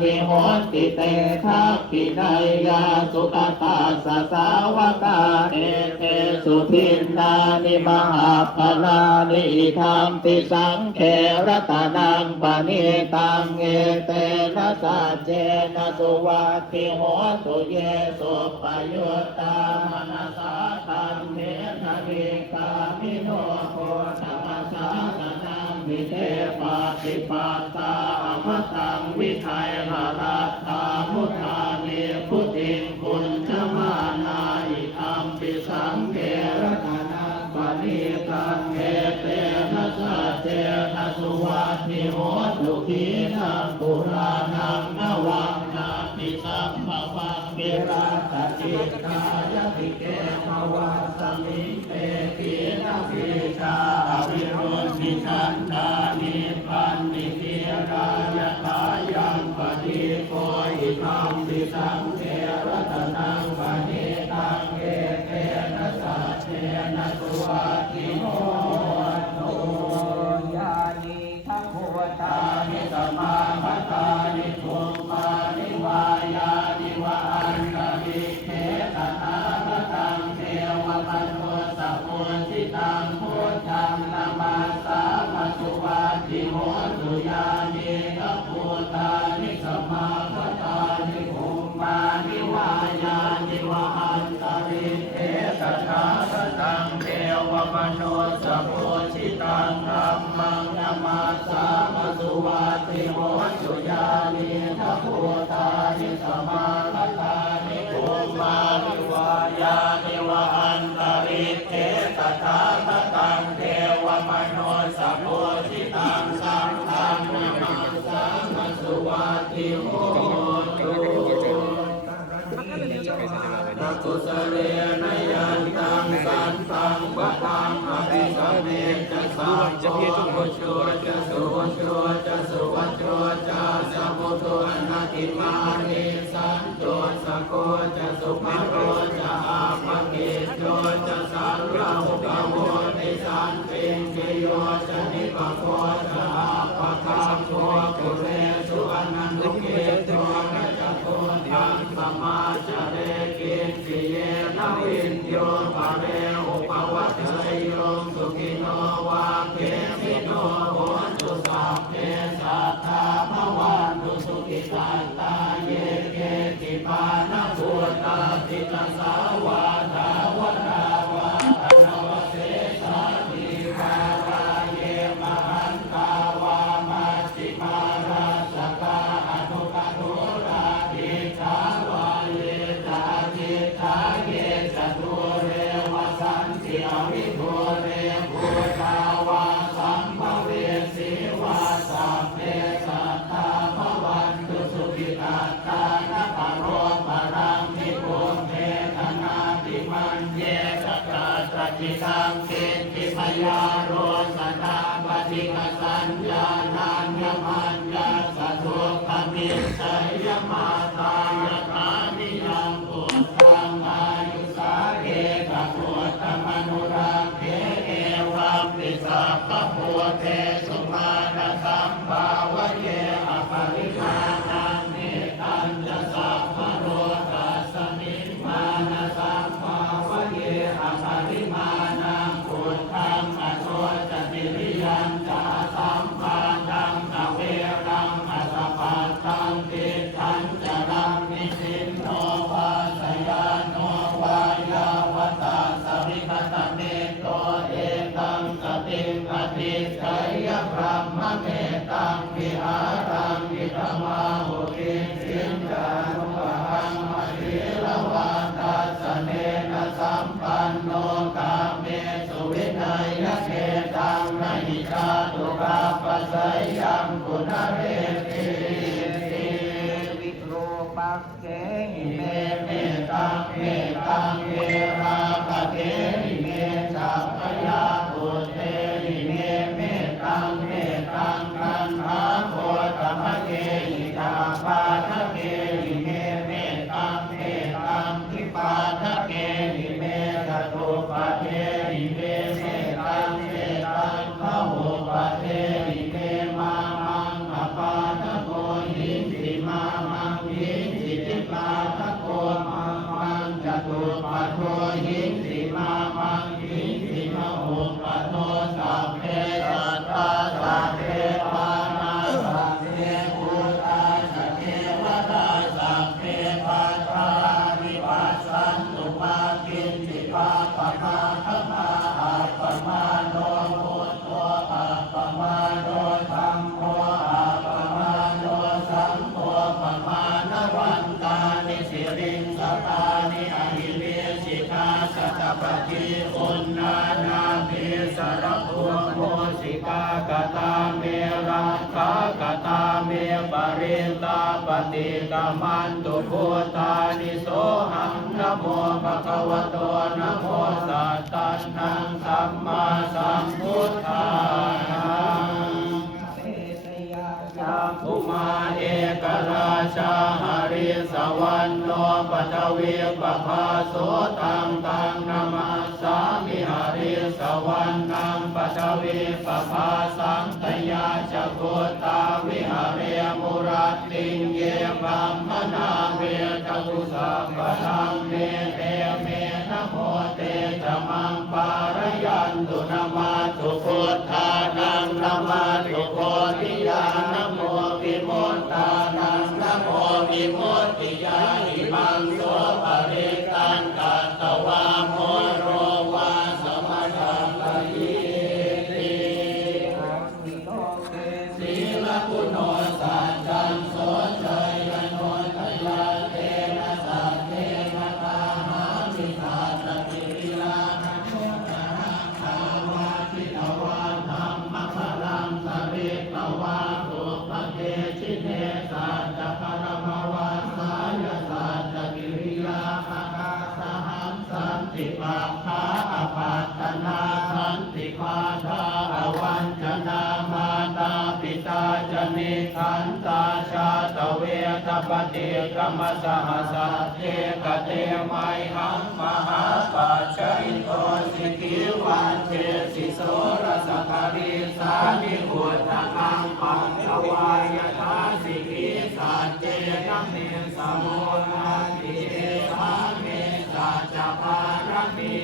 มิโหติเตทัพพิไนยาสุตตาสสาวกาเอเตสุทินนานิมหาภลานิธรรมปิสังเขรตานังปณิตังเอเตนะสัจเจนะสุวัตถิโหตุเยสุปยุตตามนัสสะธัมเมนะวิกามิโนโคตมัสสะนังวิเทปาติปัสสะมะตังวิไทยหารัตถามุทานิพุทธิปุญจมานาอิธัมปิสังเกรตานังปณิตังเอเตนะสัจเจนะสุวัตถิโหตุขีนังปุรานังนวังนาติสัมภวังเกราตติกายติเกภวัสสมิเตกินาภิชาวิรุณมิชันดานิปันนิเทรายทายังปฏิโกหิธัมปิสังเขรตนังปณิตังเอเตนะสัจเจนะสุวัตถิโหตุญาณิทัพพุทธานิสมาภัตตานิภูมานิวายานิวะอันตริเขตนาคตังเทวมนุสสะโพธิตังพุทธังนามัสสามัสสุวัตถิโหตุญาณิทัพพุทธานิสมาภัตตานิภูมานิวายานิวะอันตริเขตนาคตังเทวมนุสสะโพธิตังธัมมังนามัสสามัสสุวัตถิโหตุญาณิทัพพุทธานิสมาภัตตานิภูมานิวายานิวะอันตริเขตนาคตังเทวมนุสสะโพธิตังสังฆังนามัสสามัสสุวัตถิโหตุกุสเลนะยันตังสันตังวะตังอภิสัมเมจะสัพพโพชุจะสุวัชโชจะสุวัชโชจะสัพพุทโธอนาติมานิสันโตสะโกจะสุภโรจะอาภกิโตจะสังฆะหุกโมติสันติงกิโยจะนิปโคจะอาภคัมโภกุเรสุอนันตุเกโตนะจะโตทังสมาจเรกินสิเยนะวินโยปะเรอุปวัตเชยโยสุขิโนวาเกมิโนโหตุสัพเพสัทธาภวันตุสุขิตัตตาเยเกติปานะพุทธาติตสาวาทาวราวาอนวเสสาติวาวาเยมหันตาวามัจจิมาราสกาอนุปโนราติชาวาเยจาจิตาเยจตุเรวสันติอวิโภเรภูตาวาสัมภเวสีวาสัพเพสัทธาภวันตุสุขิตัตตานะปะโรปะรังนิโพเทธนาติมันเยสัจจติสังเกติมยาโรสนาปฏิกสัญญานันยมันยาสะทุกขมิสัยยมาตายตานิยังปุตตังอายุสาเกตปุตตมนุราเกเอวัมปิสัพพะโพเทสุมาณสัมภาวะเยอปริมาณังเมตัญจะสัพพะโรตัสสมิมานะสัมภาวะเยอปริมาณังพุทธังอโนจติริยัญจาสัมปาดังอเวรังอสัพพัตตังติทันจรังนิสินโนวาสยานโนวายาวตาสวิคตเนโตเอตังสติปฏิสัยยพรหมเมตังวิหารังวิธมาหุติสินจานุปหังมหิลวาตัสสเนนะสัมปันโนกาเมสุวินัยเกตังนะหิชาตุกาปัสสยังกุณเรติวิโรปักเกหิเมเมตังเมตังเวราปะเกหิเมสัพพยาปุเตหิเมเมตังเมตังคันหาโคตมะเกหิตาปาทะเกหิเมเมตังเมตังทิปาทะเกหิเมตตุปะเทหิเมเมตังเมตังพะโหปะเทหิเมมามังอปาทะโกหิติมา ปฏิอุณนานามิสรภูโมสิกากตาเมราคากตาเมปริตาปฏิกามันตุพุทธานิโสหังนะโมภะคะวะโตนะโมสัตตัสนังสัมมาสัมพุทธานังภูมาเอกราชาหริสวรรณโนปัทวีปภาโสตังตังนามาสามิหริสวรรณังปัทวีปภาสังตยาจกุตาวิหเรมุรัตติงเยบัมมนาเวทกุสัพพังเมเตเมนะโมเตจมังปารยันตุนามาตุพุทธานังนามาตุโพธิญาณโมวิมุตตานังนะโมวิมุตติญาณิมังโสปริตังกัตตวาโมโรวาสมทังปยิติศีลกุโนสัจจังโสชัยโนทยาเตนะสัพเพนะตาหามิธาตติวิลานะโมนะนะภาวะทิตวาธัมมะพลังสริตวาสุปเทชิเนสัจพรมวาสายสัจกิริยาภะคะสหังสันติปัฏฐาอปัตตนาสันติปาทาอวัญชนามาตาปิตาจนิขันตาชาตเวทปฏิกรรมสหสัตเทกเตไมหังมหาปัจจัยโตสิกิวันเทสิโสรสกริสานิหุตตะอังปังขวายทาสิกิสัจเจนะเมสมุนาติเอสาเมสัจจปารมี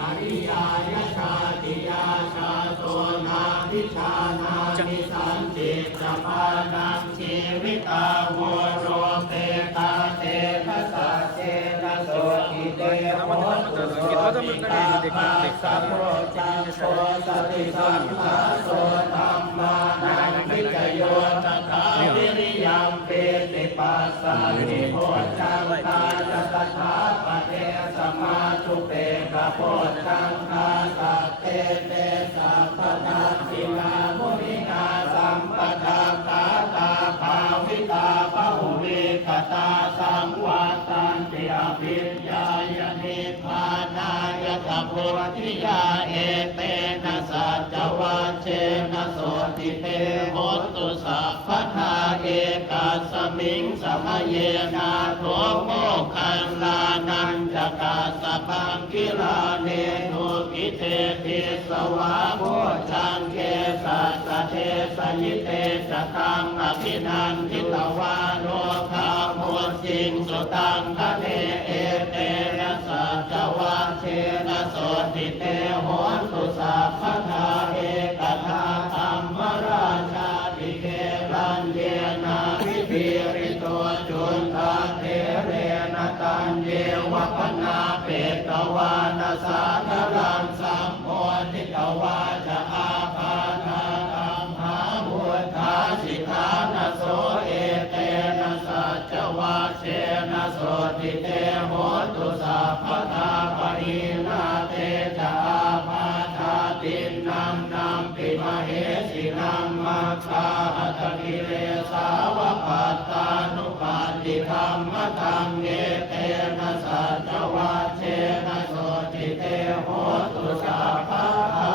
อริยายชาติยาชาโตนาวิชานามิสันติจปานังชีวิตาวโรเตตาเตทัสสะเจนะโสติเตโหตุโสติตาภาสัมโพจังโสสติสัมมาโสธัมมานังวิจโยตถาวิริยัมเปติปัสสะนิโพจังตาจัตถาปะเทสมาทุเปกะโพจังคาสัพเตเตสัพพนาตินามุนินาสัมปทาคาตาภาวิตาภาหุวิคตาสังวาตันติอภิญญายนิพพานายตโพธิยาเอเตนะสัจวาเชนะโสติเตโหตุสัพพทาเอกัสมิงสมเยนาโทโมคันลานันจกาสพังกิลาเนนุกิเตติสวาโพจังเกสัสเทสยิเตจตังอภินันทิตวาโลคาโมสิงสุตังคะเนเอเตนะสัจวาเชนะโสติเตโหตุสัพพทาเอกทาธรรมราชาติเกรัญเยนาวิภิริโตจุนทาเทเรนะตัญเยวะพนาเปตวานาสาธรังสัมโพธิตวาจะอาภาธาธัมหาบุทธาสิทานะโสเอเตนะสัจวาเชนะโสติเตโหตุสัพพทาปรินาเตจะอาภาธาตินังนัมปิมเหสินังมัคคาหัตถิเลสาวปัตตานุปัฏฐิธรรมตังเอเตนะสัจวาเชนะโสติเตโหตุสัพพทา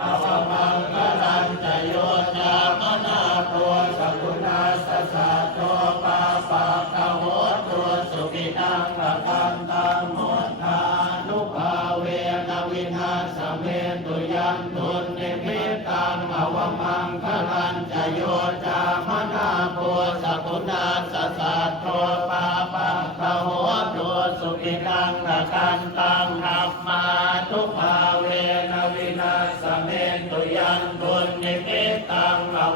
อวมังคลังจโยจามนาโพสกุณาสสะโตปาปะคะโหตุสุขิตังภคันตังโมทธานุภาเวนะวินาศเมตุยันตุนิมิตังอวมังคลังจโยจามนาโพสกุณาสสะโตปาปะคะโหตุสุขิตังภคันตังธัมมานุภาเวนะวินาศเมตุยันตุนิมิตัง